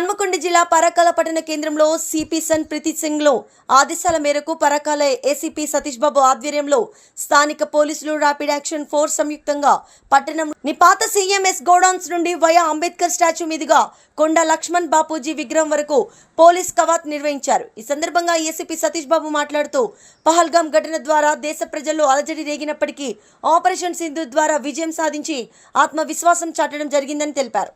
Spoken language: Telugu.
హన్మకొండ జిల్లా పరకాల పట్టణ కేంద్రంలో సిపి సన్ ప్రీతి సింగ్లో ఆదేశాల మేరకు పరకాల ఏసీపీ సతీష్ బాబు ఆధ్వర్యంలో స్థానిక పోలీసులు ర్యాపిడ్ యాక్షన్ ఫోర్స్ సంయుక్తంగా పట్టణం నిపాత సీఎంఎస్ గోడౌన్స్ నుండి వయా అంబేద్కర్ స్టాచ్యూ మీదుగా కొండ లక్ష్మణ్ బాపూజీ విగ్రహం వరకు పోలీస్ కవాత్ నిర్వహించారు. ఈ సందర్భంగా ఏసీపీ సతీష్ బాబు మాట్లాడుతూ పహల్గాం ఘటన ద్వారా దేశ ప్రజల్లో అలజడి రేగినప్పటికీ ఆపరేషన్ సింధు ద్వారా విజయం సాధించి ఆత్మవిశ్వాసం చాటడం జరిగిందని తెలిపారు.